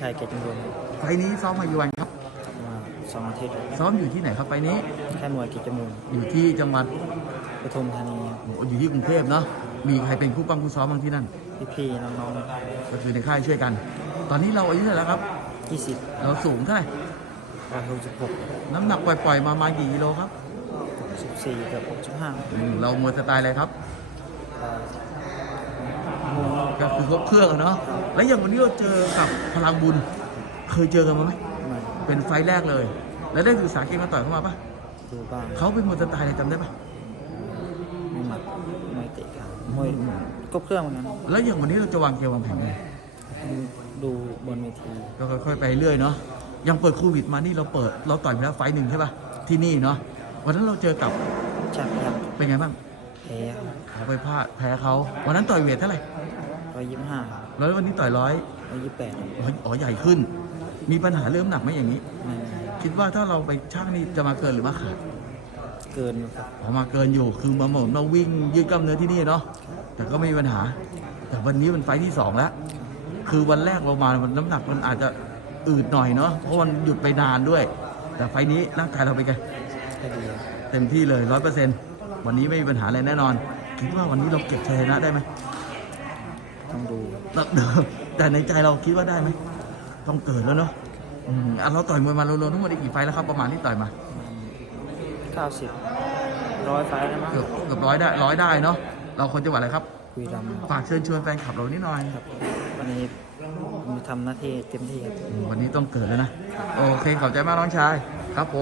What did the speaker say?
ชัยเกยรตจำรวนไฟล์นี้ซ้อมมาอยู่วันครับ มาสองอาทิตย์ซ้อมอยู่ที่ไหนครับไฟล์นี้แค่มวยเกยรตจำรวนอยู่ที่จังหวัดปทุมธานีโอ้โหอยู่ที่กรุงเทพเนาะ มีใครเป็นคู่ปั้มคู่ซ้อมบ้างที่นั่น พี่ๆน้องก็คือในค่ายช่วยกัน ตอนนี้เราอายุเท่าไหร่แล้วครับๆ20เราสูงเท่าไหร่166น้ำหนักปล่อยๆมามากี่กิโลครับ14กับ65อืมเรามวยสไตล์อะไรครับเอ่อก็ คือครบเครื่องอะเนาะแล้วอย่างวันนี้เราเจอกับพลังบุญ เคยเจอกันมาไหมไม่เป็นไฟล์แรกเลย แล้วได้ศึกษาเกมมาต่อยเข้ามาปะดูบ้างเขาเป็นมวยสไตล์อะไรจำได้ปะไม่หมัดไม่เตะกันมวยก็เครื่องเหมือนกันแล้วอย่างวันนี้เราจะวางเกมวางแผนไงดูดูบนเวทีก็ค่อยๆไปเรื่อยเนาะยังเปิดโควิดมานี่เราเปิดเราต่อยไปแล้วไฟล์หนึ่งใช่ปะที่นี่เนาะวันนั้นเราเจอกับแชมป์ครับเป็นไงบ้างแพ้ครับเขาไปพลาดแพ้เขาวันนั้นต่อยเวทเท่าไหร่ 125ครับแล้ววันนี้ต่อยร้อย128ครับร้อยอ๋อใหญ่ขึ้น มีปัญหาเริ่มหนักไหมอย่างนี้ไม่คิดว่าถ้าเราไปช่างนี่จะมาเกินหรือมาขาดเกินอยู่ครับออกมาเกินอยู่คือมาเหมือนเราวิ่งยืดกล้ามเนื้อที่นี่เนาะแต่ก็ไม่มีปัญหา แต่วันนี้มันไฟล์ที่สองแล้ว คือวันแรกเรามามันน้ำหนักมันอาจจะอืดหน่อยเนาะเพราะมันหยุดไปนานด้วย แต่ไฟล์นี้ร่างกายเราเป็นไงก็ดีครับเต็มที่เลยร้อยเปอร์เซ็นต์วันนี้ไม่มีปัญหาอะไรแน่นอน คิดว่าวันนี้เราเก็บชัยชนะได้ไหม ต้องดูแต่ในใจเราคิดว่าได้ไหมต้องเกิดแล้วเนาะอืมอะเราต่อยมวยมารวมๆทั้งหมดอีกกี่ไฟล์แล้วครับประมาณที่ต่อยมา เก้าสิบร้อยไฟล์แล้วมั้งเกือบเกือบร้อยได้ร้อยได้เนาะเราคนจังหวัดอะไรครับ คุยรำครับฝากเชิญชวนแฟนคลับเรานิดหน่อยครับวันนี้ผมทำหน้าที่เต็มที่ครับอืมวันนี้ต้องเกิดแล้วนะ โอเคขอบใจมากน้องชายครับผม